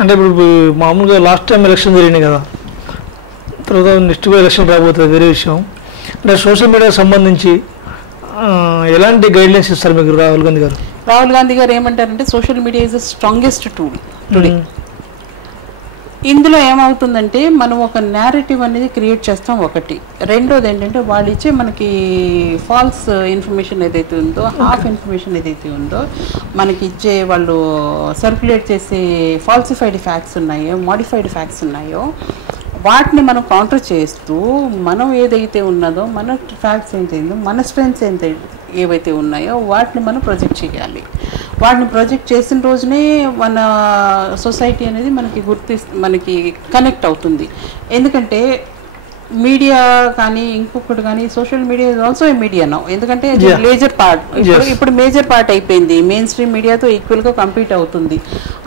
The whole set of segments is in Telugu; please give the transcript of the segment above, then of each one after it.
అంటే ఇప్పుడు మామూలుగా లాస్ట్ టైం ఎలక్షన్ జరిగినాయి కదా, తర్వాత నెక్స్ట్ ఎలక్షన్ రాబోతుంది వేరే విషయం. అంటే సోషల్ మీడియాకి సంబంధించి ఎలాంటి గైడ్లైన్స్ ఇస్తారు మీకు రాహుల్ గాంధీ గారు? రాహుల్ గాంధీ గారు ఏమంటారంటే social media is the strongest tool today. ఇందులో ఏమవుతుందంటే మనం ఒక నేరేటివ్ అనేది క్రియేట్ చేస్తాం ఒకటి. రెండోది ఏంటంటే వాళ్ళు ఇచ్చే మనకి ఫాల్స్ ఇన్ఫర్మేషన్ ఏదైతే ఉందో, హాఫ్ ఇన్ఫర్మేషన్ ఏదైతే ఉందో, మనకి ఇచ్చే వాళ్ళు సర్క్యులేట్ చేసే ఫాల్సిఫైడ్ ఫ్యాక్ట్స్ ఉన్నాయో, మోడిఫైడ్ ఫ్యాక్ట్స్ ఉన్నాయో, వాటిని మనం కౌంటర్ చేస్తూ మనం ఏదైతే ఉన్నదో, మన ఫ్యాక్ట్స్ ఏంటో, మన స్ట్రెంగ్స్ ఏవైతే ఉన్నాయో వాటిని మనం ప్రొజెక్ట్ చేయాలి. వాటిని ప్రొజెక్ట్ చేసిన రోజునే మన సొసైటీ అనేది మనకి కనెక్ట్ అవుతుంది. ఎందుకంటే మీడియా కానీ ఇంకొకటి కానీ social media is also a media now. ఎందుకంటే మేజర్ పార్ట్ ఇప్పుడు మేజర్ పార్ట్ అయిపోయింది, మెయిన్ స్ట్రీమ్ మీడియాతో ఈక్వల్గా కంపీట్ అవుతుంది.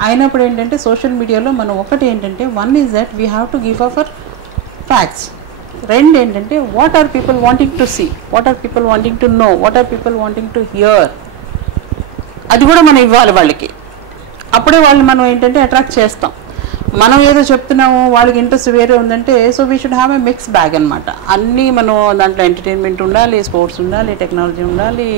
అయినప్పుడు ఏంటంటే సోషల్ మీడియాలో మనం ఒకటి ఏంటంటే, one is that we have to give our facts. రెండు ఏంటంటే what are people wanting to see, what are people wanting to know, what are people wanting to hear, అది కూడా మనం ఇవ్వాలి వాళ్ళకి. అప్పుడే వాళ్ళు మనం ఏంటంటే అట్రాక్ట్ చేస్తాం. మనం ఏదో చెప్తున్నాము, వాళ్ళకి ఇంట్రెస్ట్ వేరే ఉందంటే, so we should have a mix bag అనమాట. అన్నీ మనం దాంట్లో ఎంటర్టైన్మెంట్ ఉండాలి, స్పోర్ట్స్ ఉండాలి, టెక్నాలజీ ఉండాలి,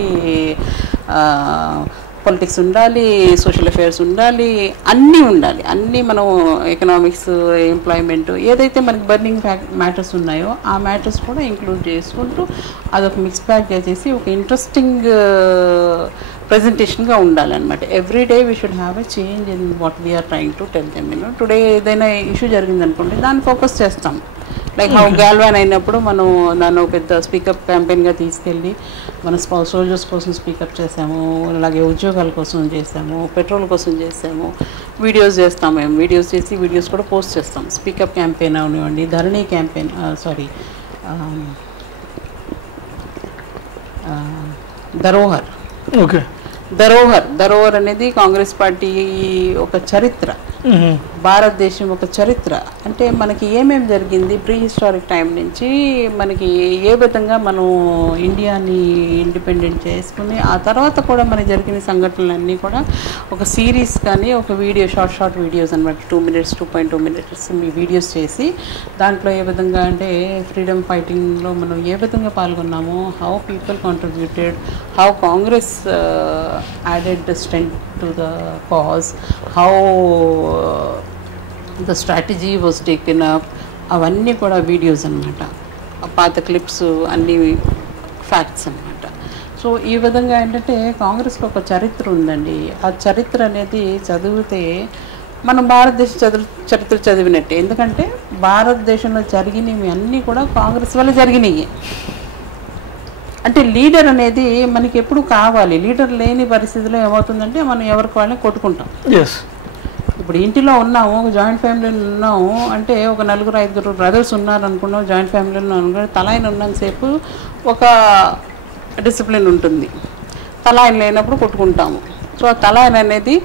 పొలిటిక్స్ ఉండాలి, సోషల్ అఫేర్స్ ఉండాలి, అన్నీ ఉండాలి. అన్నీ మనం ఎకనామిక్స్, ఎంప్లాయ్మెంట్, ఏదైతే మనకి బర్నింగ్ మ్యాటర్స్ ఉన్నాయో ఆ మ్యాటర్స్ కూడా ఇంక్లూడ్ చేసుకుంటూ అదొక మిక్స్ బ్యాగ్ చేసి ఒక ఇంట్రెస్టింగ్ ప్రెజెంటేషన్గా ఉండాలన్నమాట. Every day we should have a change in what we are trying to tell them. Today ఏదైనా ఇష్యూ జరిగిందనుకోండి, దాన్ని ఫోకస్ చేస్తాం. లైక్ హౌ గాల్వాన్ అయినప్పుడు మనం దాన్ని ఒక పెద్ద స్పీకప్ క్యాంపెయిన్గా తీసుకెళ్ళి మన సోల్జర్స్ కోసం స్పీకప్ చేసాము, అలాగే ఉద్యోగాల కోసం చేసాము, పెట్రోల్ కోసం చేసాము, వీడియోస్ చేస్తాము. మేము వీడియోస్ చేసి వీడియోస్ కూడా పోస్ట్ చేస్తాం. స్పీకప్ క్యాంపెయిన్ అవనివ్వండి, ధరణి క్యాంపెయిన్, ధరోహర్. ఓకే, ధరోహర్ అనేది కాంగ్రెస్ పార్టీ ఒక చరిత్ర, భారతదేశం ఒక చరిత్ర. అంటే మనకి ఏమేమి జరిగింది ప్రీ హిస్టారిక్ టైం నుంచి, మనకి ఏ విధంగా మనం ఇండియాని ఇండిపెండెంట్ చేసుకుని ఆ తర్వాత కూడా మనకి జరిగిన సంఘటనలన్నీ కూడా ఒక సిరీస్ కానీ ఒక వీడియో, షార్ట్ వీడియోస్ అనమాట, 2 minutes 2.2 minutes మీ వీడియోస్ చేసి దాంట్లో ఏ విధంగా అంటే ఫ్రీడమ్ ఫైటింగ్లో మనం ఏ విధంగా పాల్గొన్నామో, how people contributed, how Congress added the strength to the cause, how the strategy was taken up, అవన్నీ కూడా వీడియోస్ అనమాట. పాత క్లిప్స్ అన్నీ ఫ్యాక్ట్స్ అనమాట. సో ఈ విధంగా ఏంటంటే కాంగ్రెస్కి ఒక చరిత్ర ఉందండి. ఆ చరిత్ర అనేది చదివితే మనం భారతదేశ చరిత్ర చదివినట్టే. ఎందుకంటే భారతదేశంలో జరిగినవి అన్నీ కూడా కాంగ్రెస్ వల్ల జరిగినాయి. అంటే లీడర్ అనేది మనకి ఎప్పుడు కావాలి. లీడర్ లేని పరిస్థితిలో ఏమవుతుందంటే మనం ఎవరికి వాళ్ళని కొట్టుకుంటాం. ఇప్పుడు ఇంటిలో ఉన్నాము, ఒక జాయింట్ ఫ్యామిలీలో ఉన్నాము అంటే ఒక 4-5 బ్రదర్స్ ఉన్నారు అనుకున్నాం, జాయింట్ ఫ్యామిలీలో అనుకున్నాం, తలాయన ఉన్నంతసేపు ఒక డిసిప్లిన్ ఉంటుంది. తలాయన లేనప్పుడు కొట్టుకుంటాము. సో ఆ తలాయన అనేది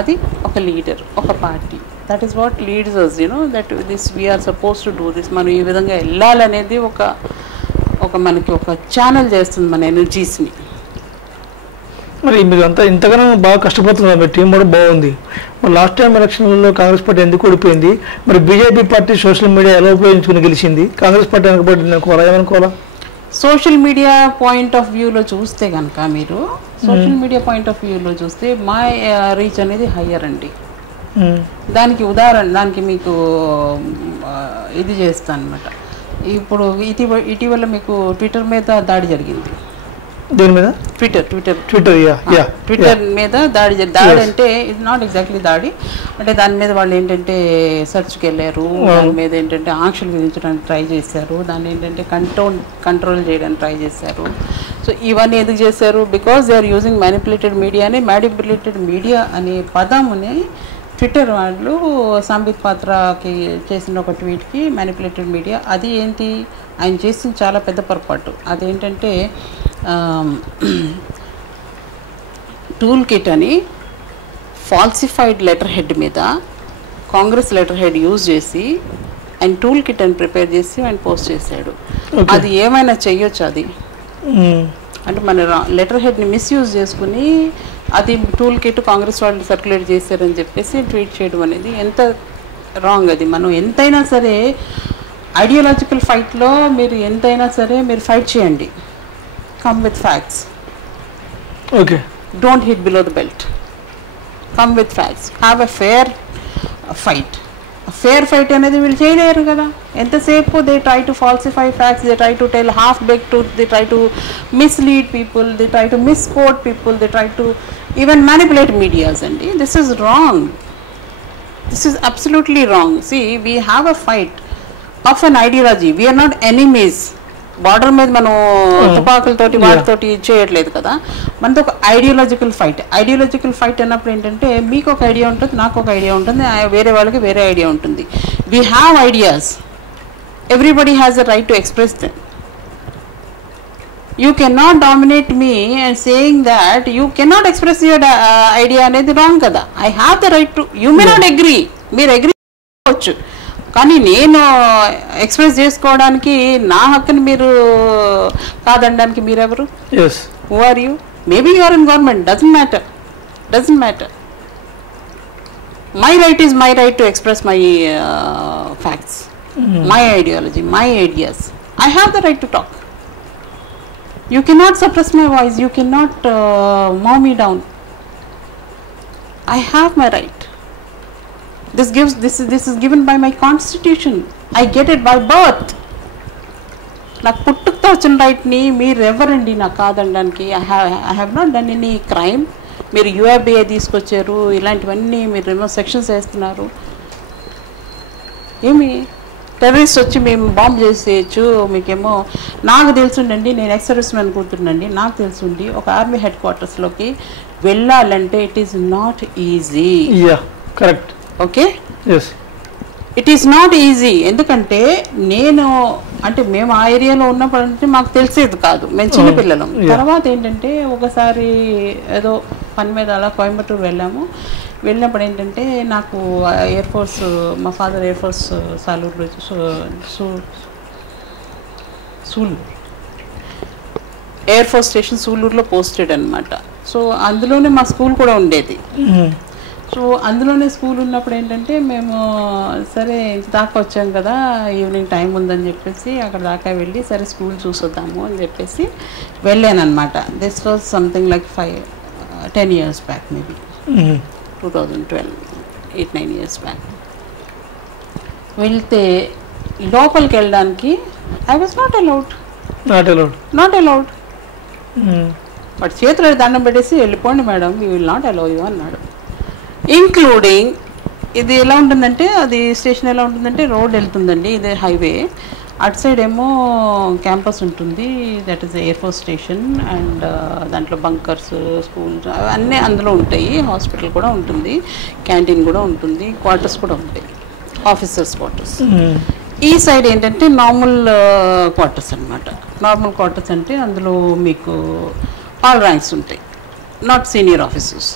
అది ఒక లీడర్, ఒక party. That is what leads us, that this we are suppose to do this. మనం ఈ విధంగా వెళ్ళాలనేది ఒక మనకి ఒక ఛానల్ చేస్తుంది మన ఎనర్జీస్ని. మరి మీరు అంతా ఇంతగానో బాగా కష్టపడుతున్నారు, మీ టీం కూడా బాగుంది. మరి లాస్ట్ టైం ఎలక్షన్లో కాంగ్రెస్ పార్టీ ఎందుకు ఓడిపోయింది? మరి బీజేపీ పార్టీ సోషల్ మీడియా ఎలా ఉపయోగించుకుని గెలిచింది? కాంగ్రెస్ పార్టీ ఏమనుకోవాలా? సోషల్ మీడియా పాయింట్ ఆఫ్ వ్యూలో చూస్తే కనుక, మీరు సోషల్ మీడియా పాయింట్ ఆఫ్ వ్యూలో చూస్తే మా రీచ్ అనేది హయ్యర్ అండి. దానికి ఉదాహరణ, దానికి మీకు ఇది చేస్తాను అనమాట. ఇప్పుడు ఇటీవల మీకు ట్విట్టర్ మీద దాడి జరిగింది. దేని మీద? ట్విట్టర్ మీద దాడి అంటే ఇట్స్ నాట్ ఎగ్జాక్ట్లీ దాడి. అంటే దాని మీద వాళ్ళు ఏంటంటే సెర్చ్కి వెళ్ళారు, దాని మీద ఏంటంటే ఆంక్షలు విధించడానికి ట్రై చేశారు, దాన్ని ఏంటంటే కంట్రోల్ చేయడానికి ట్రై చేశారు. సో ఇవన్నీ ఎందుకు చేశారు? Because they are using manipulated media అనే పదముని ట్విట్టర్ వాళ్ళు సంబిత్ పాత్రకి చేసిన ఒక ట్వీట్కి మ్యానిపులేటెడ్ మీడియా, అది ఏంటి ఆయన చేసిన చాలా పెద్ద పొరపాటు. అదేంటంటే టూల్ కిట్ అని ఫాల్సిఫైడ్ లెటర్ హెడ్ మీద కాంగ్రెస్ లెటర్ హెడ్ యూజ్ చేసి ఆయన టూల్ కిట్ అని ప్రిపేర్ చేసి ఆయన పోస్ట్ చేశాడు. అది ఏమైనా చెయ్యొచ్చు, అది అంటే మన లెటర్ హెడ్ని మిస్యూజ్ చేసుకుని అది టూల్ కిట్ కాంగ్రెస్ వాళ్ళు సర్క్యులేట్ చేశారని చెప్పేసి ట్వీట్ చేయడం అనేది ఎంత రాంగ్. అది మనం ఎంతైనా సరే ఐడియాలజికల్ ఫైట్లో మీరు ఎంతైనా సరే మీరు ఫైట్ చేయండి, come with facts. Okay, don't hit below the belt, come with facts, have a fair fight. Fair fight అనేది వీళ్ళు చేయలేరు కదా. ఎంతసేపు they try to falsify facts, they try to tell half baked truth, they try to mislead people, they try to misquote people, they try to even manipulate medias అండి. This is wrong, this is absolutely wrong. See we have a fight of an ideology, we are not enemies. Border మీద మనం తుపాకులతోటి వాటితోటి చేయట్లేదు కదా, మనది ఒక ఐడియాలజికల్ ఫైట్. ఐడియాలజికల్ ఫైట్ అన్నప్పుడు ఏంటంటే మీకు ఒక ఐడియా ఉంటుంది, నాకు ఒక ఐడియా ఉంటుంది, వేరే వాళ్ళకి వేరే ఐడియా ఉంటుంది. We have ideas, everybody has a right to express them. You can not dominate me and saying that you can not express your idea అనేది రాంగ్ కదా. I have the right to, you may not agree, మీరు అగ్రీ అవ్వచ్చు, కానీ నేను ఎక్స్ప్రెస్ చేసుకోవడానికి నా హక్కుని మీరు కాదనడానికి మీరెవరు? Who are you? Maybe you are in government, doesn't matter. My right is my right to express my facts, my ideology, my ideas. I have the right to talk. You cannot suppress my voice, you cannot mow me down. I have my right. This is given by my constitution. I get it by birth. నాకు పుట్టుకతో వచ్చిన రైట్ని మీరు ఎవరండి నాకు కాదనడానికి? I have not done any crime. మీరు యూఐబిఐ తీసుకొచ్చారు, ఇలాంటివన్నీ మీరు ఏమో సెక్షన్స్ వేస్తున్నారు. ఏమి టెర్రరిస్ట్ వచ్చి మేము బాంబు చేసేయచ్చు మీకేమో? నాకు తెలుసుండండి, నేను ఎక్స్ సర్వీస్ మ్యాన్ కూర్చుండండి, నాకు తెలుసుండి ఒక ఆర్మీ హెడ్ క్వార్టర్స్లోకి వెళ్ళాలంటే it is not easy. Correct. Okay, it is not easy. ఎందుకంటే నేను అంటే మేము ఆ ఏరియాలో ఉన్నప్పుడు అంటే మాకు తెలిసేది కాదు, మేము చిన్నపిల్లలం. తర్వాత ఏంటంటే ఒకసారి ఏదో పని మీద అలా కోయంబత్తూరు వెళ్ళినప్పుడు ఏంటంటే నాకు ఎయిర్ ఫోర్స్, మా ఫాదర్ ఎయిర్ ఫోర్స్ సాలూరులో సూలూరు ఎయిర్ ఫోర్స్ స్టేషన్ సూలూరులో పోస్టెడ్ అనమాట. సో అందులోనే మా స్కూల్ కూడా ఉండేది. సో అందులోనే స్కూల్ ఉన్నప్పుడు ఏంటంటే మేము సరే దాకా వచ్చాం కదా, ఈవినింగ్ టైం ఉందని చెప్పేసి అక్కడ దాకా వెళ్ళి సరే స్కూల్ చూసొద్దాము అని చెప్పేసి వెళ్ళాను అనమాట. This was something like 10 years back, maybe 2012, 8-9 years back. వెళ్తే లోపలికి వెళ్ళడానికి I was not allowed. But చేతులు దండం పెట్టేసి వెళ్ళిపోండి madam, we will not allow you అన్నాడు. ఇంక్లూడింగ్ ఇది ఎలా ఉంటుందంటే, అది స్టేషన్ ఎలా ఉంటుందంటే రోడ్ వెళ్తుందండి, ఇదే హైవే, అటు సైడ్ ఏమో క్యాంపస్ ఉంటుంది, that is air force station. And దాంట్లో బంకర్స్, స్కూల్స్ అన్నీ అందులో ఉంటాయి, హాస్పిటల్ కూడా ఉంటుంది, క్యాంటీన్ కూడా ఉంటుంది, క్వార్టర్స్ కూడా ఉంటాయి, ఆఫీసర్స్ క్వార్టర్స్. ఈ సైడ్ ఏంటంటే నార్మల్ క్వార్టర్స్ అనమాట. నార్మల్ క్వార్టర్స్ అంటే అందులో మీకు ఆల్ ర్యాంక్స్ ఉంటాయి, నాట్ సీనియర్ ఆఫీసర్స్.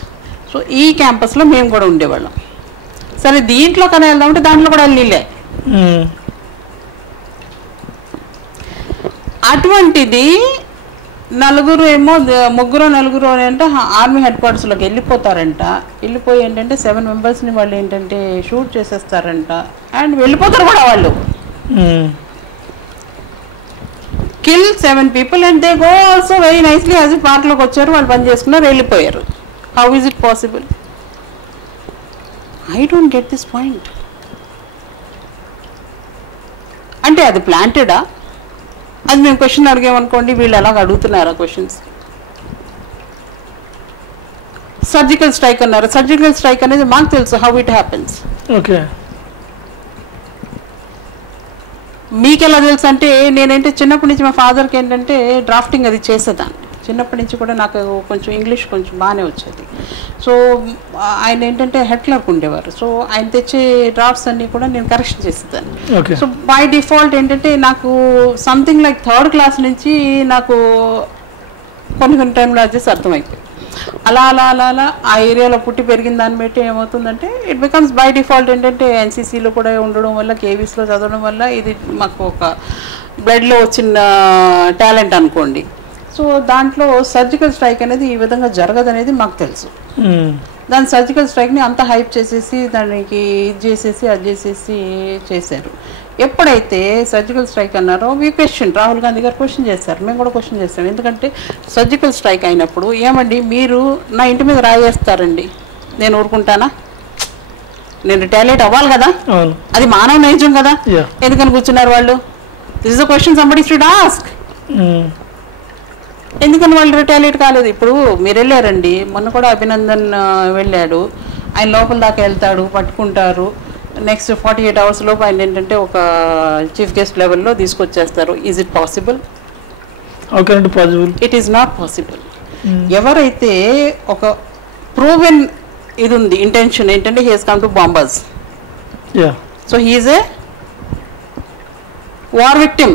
సో ఈ క్యాంపస్లో మేము కూడా ఉండేవాళ్ళం. సరే దీంట్లో కానీ వెళ్దామంటే దాంట్లో కూడా వెళ్ళలే. అటువంటిది నలుగురు అంటే ఆర్మీ హెడ్ క్వార్టర్స్లోకి వెళ్ళిపోతారంట. వెళ్ళిపోయి ఏంటంటే 7 members వాళ్ళు ఏంటంటే షూట్ చేసేస్తారంట అండ్ వెళ్ళిపోతారు కూడా వాళ్ళు. Kill 7 people and they go also very nicely as పార్క్లోకి వచ్చారు, వాళ్ళు పని చేసుకున్నారు, వెళ్ళిపోయారు. How is it possible? I don't get this point. అంటే అది ప్లాంటెడా? అది మేము క్వశ్చన్ అడిగామనుకోండి, వీళ్ళు అలాగ అడుగుతున్నారా క్వశ్చన్స్? సర్జికల్ స్ట్రైక్ అన్నారు. సర్జికల్ స్ట్రైక్ అనేది మాకు తెలుసు హౌ ఇట్ హ్యాపెన్స్. ఓకే, మీకెలా తెలుసు అంటే, నేనంటే చిన్నప్పటి నుంచి మా ఫాదర్కి ఏంటంటే డ్రాఫ్టింగ్ అది చేసేదాన్ని. చిన్నప్పటి నుంచి కూడా నాకు కొంచెం ఇంగ్లీష్ కొంచెం బాగానే వచ్చేది. సో ఆయన ఏంటంటే హెడ్ క్లర్క్ ఉండేవారు. సో ఆయన తెచ్చే డ్రాఫ్ట్స్ అన్నీ కూడా నేను కరెక్షన్ చేసేదాన్ని. ఓకే. సో బై డిఫాల్ట్ ఏంటంటే నాకు సంథింగ్ లైక్ 3rd class నుంచి నాకు కొన్ని టైంలో వచ్చేసి అర్థమైపోయింది. అలా అలా అలా అలా ఆ ఏరియాలో పుట్టి పెరిగిన దాన్ని బట్టి ఏమవుతుందంటే ఇట్ బికమ్స్ బై డిఫాల్ట్ ఏంటంటే ఎన్సీసీలో కూడా ఉండడం వల్ల, కేవీస్లో చదవడం వల్ల ఇది మాకు ఒక బ్లడ్లో వచ్చిన టాలెంట్ అనుకోండి. సో దాంట్లో సర్జికల్ స్ట్రైక్ అనేది ఈ విధంగా జరగదనేది మాకు తెలుసు. దాని సర్జికల్ స్ట్రైక్ని అంత హైప్ చేసేసి దానికి ఇది చేసేసి అది చేసేసి చేశారు. ఎప్పుడైతే సర్జికల్ స్ట్రైక్ అన్నారో రాహుల్ గాంధీ గారు క్వశ్చన్ చేస్తారు, మేము కూడా క్వశ్చన్ చేస్తాం. ఎందుకంటే సర్జికల్ స్ట్రైక్ అయినప్పుడు ఏమండి మీరు నా ఇంటి మీద రాయేస్తారండి, నేను ఊరుకుంటానా? నేను రిటాలియేట్ అవ్వాలి కదా, అది మానవ నైజం కదా, ఎందుకని కూర్చున్నారు వాళ్ళు? This is the question somebody should ask. ఎందుకని వాళ్ళు రిటాలియేట్ కాలేదు? ఇప్పుడు మీరు వెళ్ళారండి, మొన్న కూడా అభినందన్ వెళ్ళాడు, ఆయన లోపల దాకా వెళ్తాడు, పట్టుకుంటారు, నెక్స్ట్ 48 hours లోపు ఆయన ఏంటంటే ఒక చీఫ్ గెస్ట్ లెవెల్లో తీసుకొచ్చేస్తారు. Is it possible? It is not possible. ఎవరైతే ఒక ప్రూవెన్ ఇది ఉంది ఇంటెన్షన్ ఏంటంటే he has come to bombers, so he is a war victim.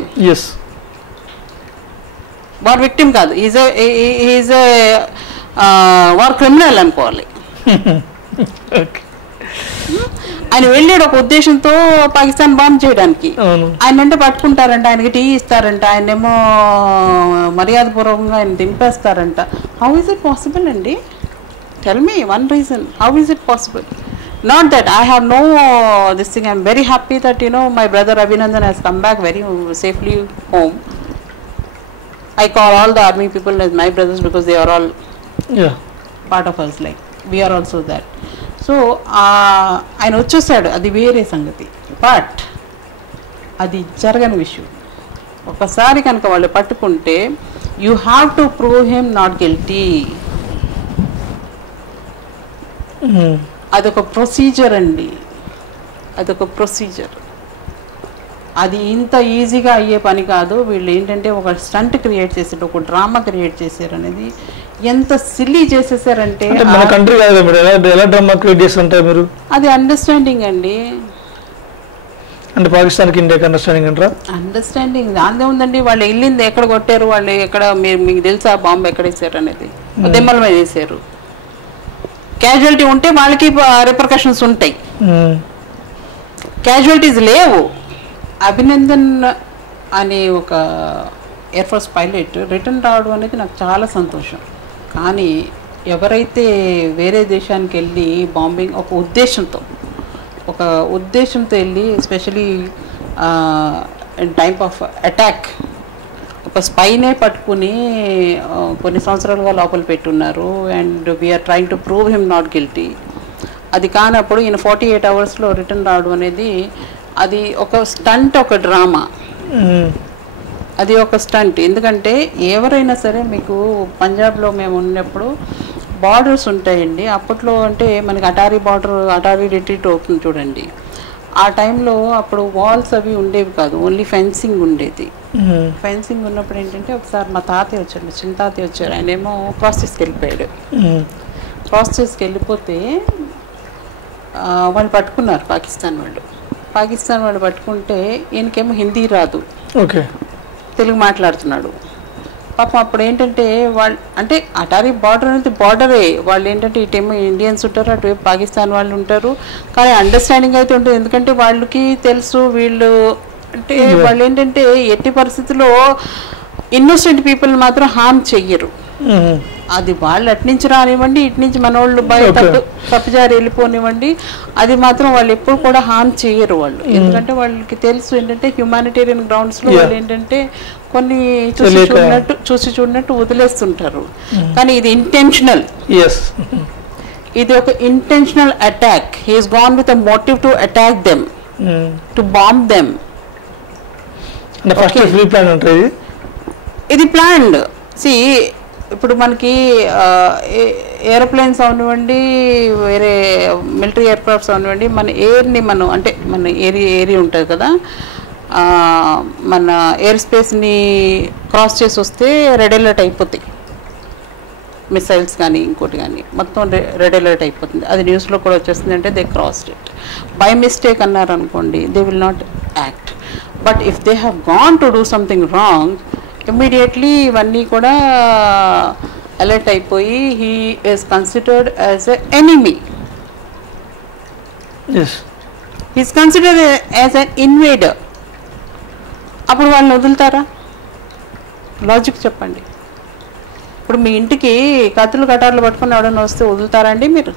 War victim కాదు, ఈజ్ ఏ వార్ క్రిమినల్ అనుకోవాలి. ఆయన వెళ్ళాడు ఒక ఉద్దేశంతో పాకిస్తాన్ బాంబ్ చేయడానికి. ఆయన అంటే పట్టుకుంటారంట, ఆయనకి టీ ఇస్తారంట, ఆయనేమో మర్యాదపూర్వకంగా ఆయన దింపేస్తారంట. హౌ ఈజ్ ఇట్ పాసిబుల్ అండి? Tell me one reason, how is it possible? Not that I have no this thing. I am very happy that my brother Abhinandan has come back very safely home. I call all the army people as my brothers because they are all part of us. Like we are also that. So ఆయన వచ్చేసాడు, అది వేరే సంగతి. బట్ అది జరగని విషయం. ఒకసారి కనుక వాళ్ళు పట్టుకుంటే you have to prove him not guilty. అదొక ప్రొసీజర్ అండి, అదొక ప్రొసీజర్. అది ఇంత ఈజీగా అయ్యే పని కాదు. వీళ్ళు ఏంటంటే ఒక స్టంట్ క్రియేట్ చేసారు, ఒక డ్రామా క్రియేట్ చేశారు. అనేది ఎంత సిల్లీ చేసేసారంటే అది అండర్స్టాండింగ్ అండి. అంటే పాకిస్తాన్కి ఇండియాకి అండర్స్టాండింగ్ అంటారా? అండర్స్టాండింగ్ దాందే ఉందండి. వాళ్ళు వెళ్ళింది ఎక్కడ కొట్టారు, వాళ్ళు ఎక్కడ, మీకు తెలుసా బాంబు ఎక్కడ వేసారు అనేది? దెమ్మల మీద వేసారు. క్యాజువాలిటీ ఉంటే వాళ్ళకి రిపర్కషన్స్ ఉంటాయి, క్యాజువాలిటీస్ లేవు. అభినందన్ అనే ఒక ఎయిర్ ఫోర్స్ పైలట్ రిటర్న్ రావడం అనేది నాకు చాలా సంతోషం. కానీ ఎవరైతే వేరే దేశానికి వెళ్ళి బాంబింగ్ ఒక ఉద్దేశంతో వెళ్ళి, ఎస్పెషలీ టైప్ ఆఫ్ అటాక్, ఒక స్పైనే పట్టుకుని కొన్ని సంవత్సరాలుగా లోపల పెట్టున్నారు. And we're trying to prove him not guilty. అది కానప్పుడు ఈయన 48 hours రిటర్న్ రావడం అనేది అది ఒక స్టంట్, ఒక డ్రామా. అది ఒక స్టంట్. ఎందుకంటే ఎవరైనా సరే, మీకు పంజాబ్లో మేము ఉన్నప్పుడు బార్డర్స్ ఉంటాయండి. అప్పట్లో అంటే మనకి అటారీ రిట్రీట్ అవుతుంది చూడండి. ఆ టైంలో అప్పుడు వాల్స్ అవి ఉండేవి కాదు, ఓన్లీ ఫెన్సింగ్ ఉండేది. ఫెన్సింగ్ ఉన్నప్పుడు ఏంటంటే ఒకసారి మా తాతయ్య వచ్చాడు, చిన్న తాతయ్య వచ్చారు. ఆయనేమో క్రాస్ చేసుకెళ్ళిపోయాడు. క్రాస్ చేసుకెళ్ళిపోతే వాళ్ళు పట్టుకున్నారు, పాకిస్తాన్ వాళ్ళు పట్టుకుంటే ఈయనకేమో హిందీ రాదు, తెలుగు మాట్లాడుతున్నాడు. పాపం అప్పుడు ఏంటంటే వాళ్ళు అంటే అటారీ బార్డర్ అనేది బార్డరే. వాళ్ళు ఏంటంటే ఇటేమో ఇండియన్స్ ఉంటారు, అటువైపు పాకిస్తాన్ వాళ్ళు ఉంటారు. కానీ అండర్స్టాండింగ్ అయితే ఉంటుంది. ఎందుకంటే వాళ్ళకి తెలుసు వీళ్ళు అంటే వాళ్ళు ఏంటంటే ఎట్టి పరిస్థితుల్లో ఇన్నోసెంట్ పీపుల్ మాత్రం హార్మ్ చెయ్యరు. అది వాళ్ళు అట్నుంచి రానివ్వండి, ఇటు నుంచి మన వాళ్ళు తప్పుజారి వెళ్ళిపోనివ్వండి, అది మాత్రం వాళ్ళు ఎప్పుడు కూడా హార్మ్ చేయరు వాళ్ళు. ఎందుకంటే వాళ్ళకి తెలుసు ఏంటంటే హ్యూమానిటేరియన్ గ్రౌండ్స్లో వాళ్ళు ఏంటంటే కొన్ని చూసి చూడనట్టు వదిలేస్తుంటారు. కానీ ఇది ఇంటెన్షనల్, ఇది ఒక intentional attack. He's gone with a motive to attack them, to bomb them. ఇది ప్లాన్డ్. సి ఇప్పుడు మనకి ఏరోప్లేన్స్ అవనివ్వండి, వేరే మిలిటరీ ఎయిర్క్రాఫ్ట్స్ అవనివ్వండి, మన ఎయిర్ని మనం అంటే మన ఏరియా ఉంటుంది కదా, మన ఎయిర్ స్పేస్ని క్రాస్ చేసి వస్తే రెడ్ అలర్ట్ అయిపోతాయి. మిసైల్స్ కానీ ఇంకోటి కానీ మొత్తం రెడ్ అలర్ట్ అయిపోతుంది. అది న్యూస్లో కూడా వచ్చేస్తుంది. అంటే they crossed it by mistake అన్నారు అనుకోండి, they will not act. But if they have gone to do something wrong, immediately ఇవన్నీ కూడా అలర్ట్ అయిపోయి he is considered as a enemy. He's considered as N invader. అప్పుడు వాళ్ళని వదులుతారా? లాజిక్ చెప్పండి. ఇప్పుడు మీ ఇంటికి కత్తులు కటార్లు పట్టుకుని ఎవడన్నా వస్తే వదులుతారండి మీరు?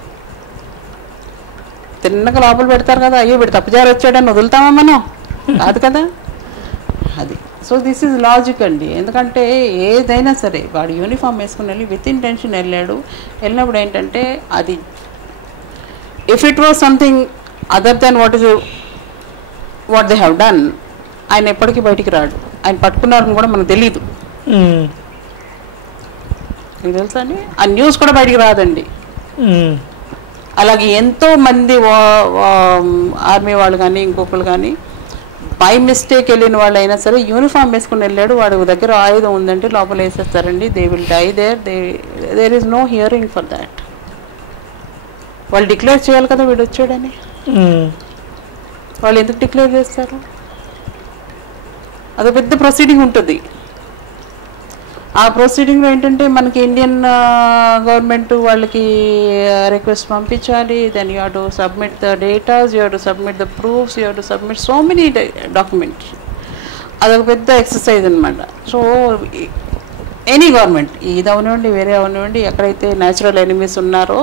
తిన్నగా లోపల పెడతారు కదా, అయ్యో వీడు తప్పుజారు వచ్చాడని వదులుతామా మనం? కాదు కదా అది. సో దిస్ ఈజ్ లాజిక్ అండి. ఎందుకంటే ఏదైనా సరే వాడు యూనిఫామ్ వేసుకుని వెళ్ళి విత్ ఇంటెన్షన్ వెళ్ళినప్పుడు ఏంటంటే అది if it was something other than what they have done, ఆయన ఎప్పటికీ బయటికి రాడు. ఆయన పట్టుకున్నారని కూడా మనకు తెలీదు. మీకు తెలుసా అండి? ఆ న్యూస్ కూడా బయటికి రాదండి. అలాగే ఎంతో మంది ఆర్మీ వాళ్ళు కానీ ఇంకొకరు కానీ బై మిస్టేక్ వెళ్ళిన వాళ్ళు అయినా సరే యూనిఫామ్ వేసుకుని వెళ్ళాడు, వాడి దగ్గర ఆయుధం ఉందంటే లోపల వేసేస్తారండి. They will die there is no hearing for that. వాళ్ళు డిక్లేర్ చేయాలి కదా వీడు వచ్చాడని. వాళ్ళు ఎందుకు డిక్లేర్ చేస్తారు? అదో పెద్ద ప్రొసీడింగ్ ఉంటుంది. ఆ ప్రొసీడింగ్లో ఏంటంటే మనకి ఇండియన్ గవర్నమెంట్ వాళ్ళకి రిక్వెస్ట్ పంపించాలి. Then you have to submit the datas, you have to submit the proofs, you have to submit so many documents. అదొక పెద్ద ఎక్సర్సైజ్ అనమాట. సో ఎనీ గవర్నమెంట్, ఇది అవనివ్వండి వేరే అవనివ్వండి, ఎక్కడైతే న్యాచురల్ ఎనిమీస్ ఉన్నారో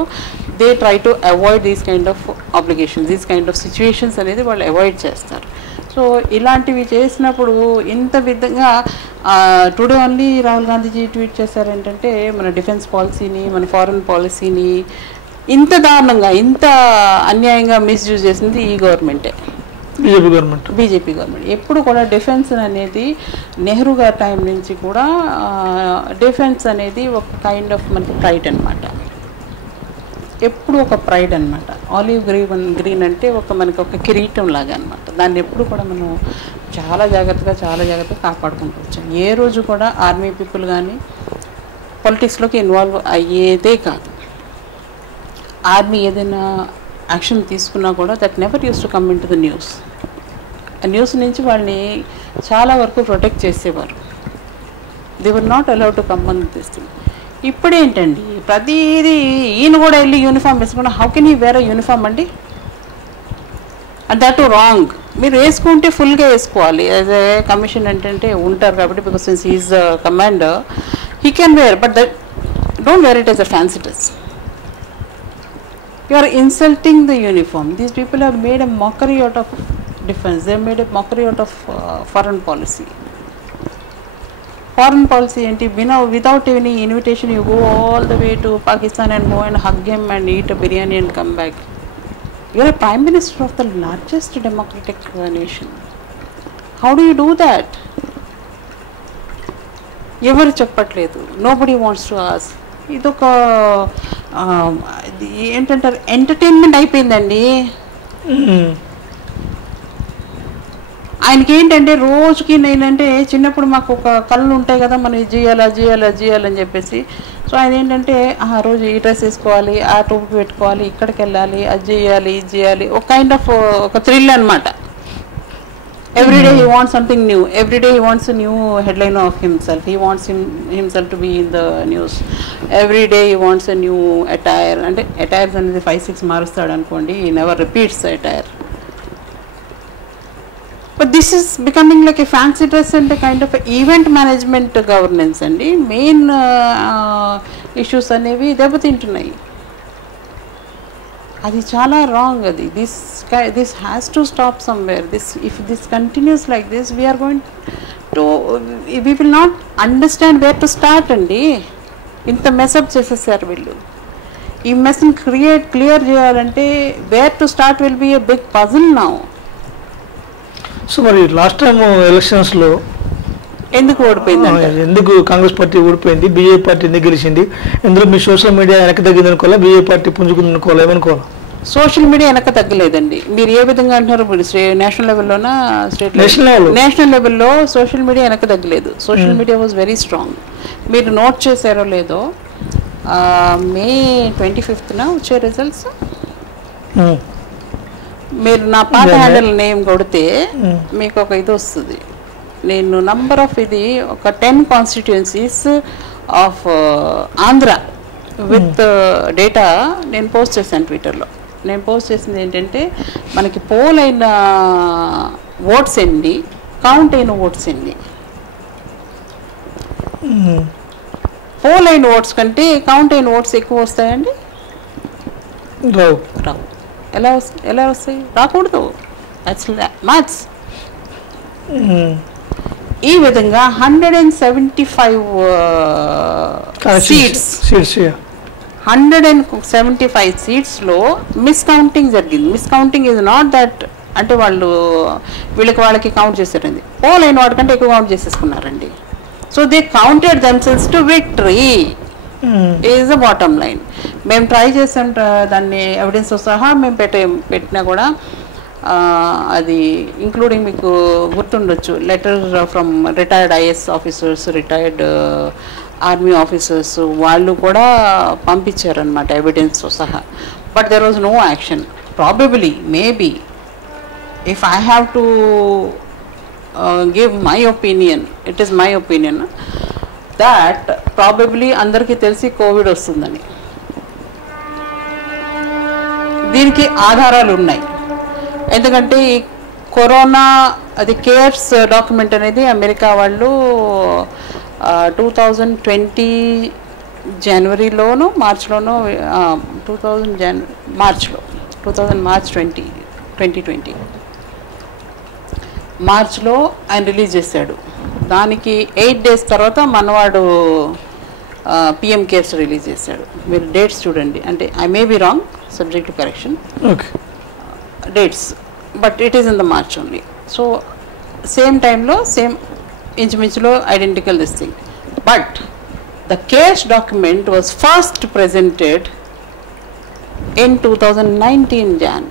they try to avoid these kind of obligations, these kind of situations అనేది వాళ్ళు అవాయిడ్ చేస్తారు. సో ఇలాంటివి చేసినప్పుడు ఇంత విధంగా today only Rahul Gandhiji tweet చేశారు ఏంటంటే మన డిఫెన్స్ పాలసీని, మన ఫారెన్ పాలసీని ఇంత దారుణంగా, ఇంత అన్యాయంగా మిస్యూజ్ చేసింది ఈ గవర్నమెంటే, బీజేపీ గవర్నమెంట్. ఎప్పుడు కూడా డిఫెన్స్ అనేది నెహ్రూ గారి టైం నుంచి కూడా డిఫెన్స్ అనేది ఒక కైండ్ ఆఫ్ మనకి ప్రైడ్ అనమాట. ఎప్పుడు ఒక ప్రైడ్ అనమాట. ఆలివ్ గ్రీన్ అంటే మనకి ఒక కిరీటం లాగా అనమాట. దాన్ని ఎప్పుడు కూడా మనం చాలా జాగ్రత్తగా కాపాడుకుంటూ వచ్చాం. ఏ రోజు కూడా ఆర్మీ పీపుల్ కానీ పొలిటిక్స్లోకి ఇన్వాల్వ్ అయ్యేదే కాదు. ఆర్మీ ఏదైనా యాక్షన్ తీసుకున్నా కూడా that never used to come in to the news. ఆ న్యూస్ నుంచి వాళ్ళని చాలా వరకు ప్రొటెక్ట్ చేసేవారు. They were not allowed to come on this thing. ఇప్పుడేంటండి ప్రతిదీ ఈయన కూడా వెళ్ళి యూనిఫామ్ వేసుకున్నా, how can you wear uniform అండి? And that wrong. మీరు వేసుకుంటే ఫుల్గా వేసుకోవాలి. యాజ్ ఏ కమిషన్ ఏంటంటే ఉంటారు కాబట్టి, because since he's the commander he can wear, but that don't wear it as a fancy dress. You are insulting the uniform. These people have made a mockery out of defence. They made a mockery out of foreign policy. Foreign policy ఏంటి? Without any invitation you go all the way to Pakistan and go and hug him and eat a biryani and come back. You are a prime minister of the largest democratic nation. How do you do that? ఎవరు చెప్పట్లేదు. Nobody wants to ask. ఇదొక ఏంటంటారు, ఎంటర్టైన్మెంట్ అయిపోయిందండి. ఆయనకి ఏంటంటే రోజుకి నేనంటే చిన్నప్పుడు మాకు ఒక కళ్ళు ఉంటాయి కదా, మనం ఇది చేయాలని చెప్పేసి. సో ఆయన ఏంటంటే ఆ రోజు ఈ డ్రెస్ వేసుకోవాలి, ఆ టోపీ పెట్టుకోవాలి, ఇక్కడికి వెళ్ళాలి, అది చేయాలి, ఒక కైండ్ ఆఫ్ ఒక థ్రిల్ అనమాట. Everyday he wants something new. Everyday he wants new headline of himself. He wants himself to be in the news. Everyday he wants a new attire. అంటే అటైర్స్ అనేది 5-6 మారుస్తాడు అనుకోండి. He never repeats attire. But this is becoming like a fancy dress and a kind of a event management governance andi. Main issues అనేవి దెబ్బతింటున్నాయి. అది చాలా రాంగ్. అది this has to stop somewhere. If this continues like this, we will not understand where to start అండి. ఇంత మెసప్ చేసేసారు వీళ్ళు. ఈ మెస్ని క్లియర్ చేయాలంటే where to start will be a big puzzle now. So మరి లాస్ట్ టైం ఎలక్షన్స్లో ఎందుకు ఓడిపోయింది? ఎందుకు కాంగ్రెస్ పార్టీ ఓడిపోయింది, బీజేపీ పార్టీ ఎందుకు గెలిచింది? ఇందులో మీ సోషల్ మీడియా వెనక్కి తగ్గింది అనుకోవాలా, బీజేపీ పార్టీ పుంజుకుంది అనుకోవాలా, ఏమనుకోవాలా? సోషల్ మీడియా వెనక్కి తగ్గలేదండి. మీరు ఏ విధంగా అంటున్నారు? నేషనల్ లెవెల్లోనా స్టేట్ నేషనల్ లెవెల్లో సోషల్ మీడియా వెనక్కి తగ్గలేదు. Social media was very strong. మీరు నోట్ చేశారో లేదో, May 25th వచ్చే రిజల్ట్స్. మీరు నా పాత హ్యాండిల్ నేమ్ కొడితే మీకు ఒక ఇది వస్తుంది. నేను నంబర్ ఆఫ్ ఇది ఒక 10 constituencies of Andhra with data నేను పోస్ట్ చేశాను ట్విట్టర్లో. నేను పోస్ట్ చేసింది ఏంటంటే మనకి పోల్ అయిన ఓట్స్ ఎన్ని, కౌంట్ అయిన ఓట్స్ ఎన్ని. పోల్ అయిన ఓట్స్ కంటే కౌంట్ అయిన ఓట్స్ ఎక్కువ వస్తాయండి? రావు. ఎలా వస్తాయి? రాకూడదు. మ్యాథ్స్. ఈ విధంగా 175 సీట్స్ 175 సీట్స్లో మిస్కౌంటింగ్ జరిగింది. మిస్కౌంటింగ్ ఈజ్ నాట్ దట్ అంటే వాళ్ళకి కౌంట్ చేశారండి. పోల్ అయిన వాటికంటే ఎక్కువ కౌంట్ చేసేసుకున్నారండి. So they counted themselves to victory is the bottom line. మేము ట్రై చేసాం దాన్ని ఎవిడెన్స్తో సహా మేము పెట్టినా కూడా అది ఇంక్లూడింగ్ మీకు గుర్తుండొచ్చు, letter from retired IAS officers, retired army officers వాళ్ళు కూడా పంపించారనమాట ఎవిడెన్స్తో సహా. But there was no action. Probably maybe if I have to give my opinion, it is my opinion that probably అందరికీ తెలిసి కోవిడ్ వస్తుందని. దీనికి ఆధారాలు ఉన్నాయి. ఎందుకంటే ఈ కరోనా అది కేర్స్ డాక్యుమెంట్ అనేది అమెరికా వాళ్ళు 2020 జనవరిలోనూ మార్చ్లోనూ 2020 మార్చ్లో ఆయన రిలీజ్ చేశాడు. దానికి 8 days తర్వాత మనవాడు పిఎం కేర్స్ రిలీజ్ చేశాడు. మీరు డేట్స్ చూడండి. అంటే I may be wrong, subject to correction dates, but it is in the March only. So same టైంలో సేమ్ ఇంచుమించులో identical this thing. But the CARES document was first presented in 2019 Jan.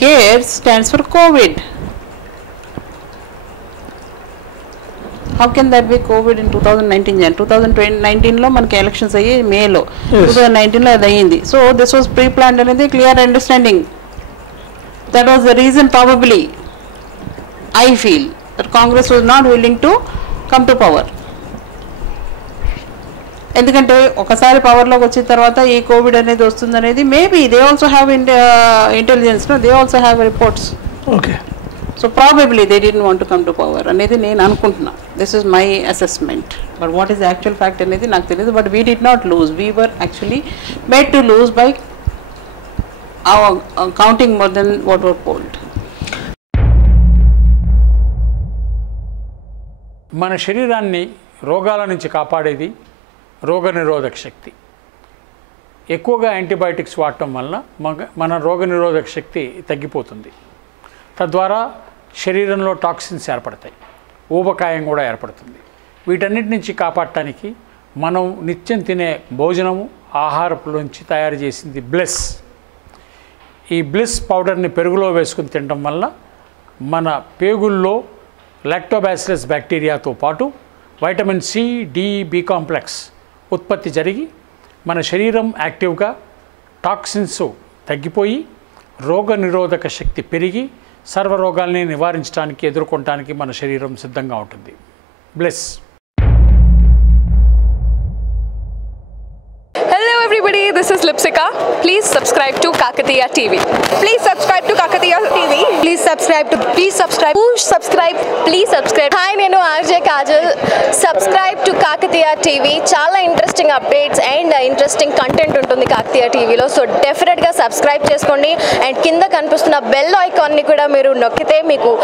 CARES stands for COVID. How can that be COVID in 2019 Jan? 2019 లో మనకి ఎలక్షన్స్ అయ్యి మేలో, 2019 లో అది అయ్యింది. So this was pre planned అనేది clear understanding. That was the reason probably I feel that Congress was not willing to come to power. ఎందుకంటే ఒకసారి పవర్లోకి వచ్చిన తర్వాత ఈ కోవిడ్ అనేది వస్తుంది అనేది maybe they also have intelligence, they also have reports. Okay. So probably they didn't want to come to power అనేది నేను అనుకుంటున్నా. This is my assessment. But what is actual fact అనేది నాకు తెలియదు. But we did not lose, we were actually made to lose by counting more than what were polled. మన శరీరాన్ని రోగాల నుంచి కాపాడేది రోగనిరోధక శక్తి. ఎక్కువగా యాంటీబయాటిక్స్ వాడటం వలన మన రోగనిరోధక శక్తి తగ్గిపోతుంది. తద్వారా శరీరంలో టాక్సిన్స్ ఏర్పడతాయి, ఊబకాయం కూడా ఏర్పడుతుంది. వీటన్నిటి నుంచి కాపాడటానికి మనం నిత్యం తినే భోజనము, ఆహారంలోంచి తయారు చేసింది బ్లెస్. ఈ బ్లెస్ పౌడర్ని పెరుగులో వేసుకుని తినడం వల్ల మన పేగుల్లో లాక్టోబాసిలస్ బ్యాక్టీరియాతో పాటు vitamin C, D, B complex ఉత్పత్తి జరిగి మన శరీరం యాక్టివ్గా, టాక్సిన్స్ తగ్గిపోయి రోగనిరోధక శక్తి పెరిగి సర్వరోగాల్ని నివారించడానికి, ఎదుర్కొనడానికి మన శరీరం సిద్ధంగా ఉంటుంది. Bless. Hello everybody, this is Lipsika. Please subscribe to Kakatiya TV. Please subscribe to Kakatiya TV. Please subscribe. Push subscribe. Please subscribe. Hi, nenu RJ Kajal. Subscribe to Kakatiya TV. Chala interesting updates and interesting content untundi Kakatiya TV lo. So definitely ga subscribe cheskondi and kinda kanipustunna bell icon ni kuda meeru nokkite meeku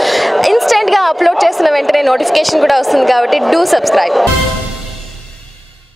instant ga upload chesina ventane notification kuda vastundi kabatti do subscribe.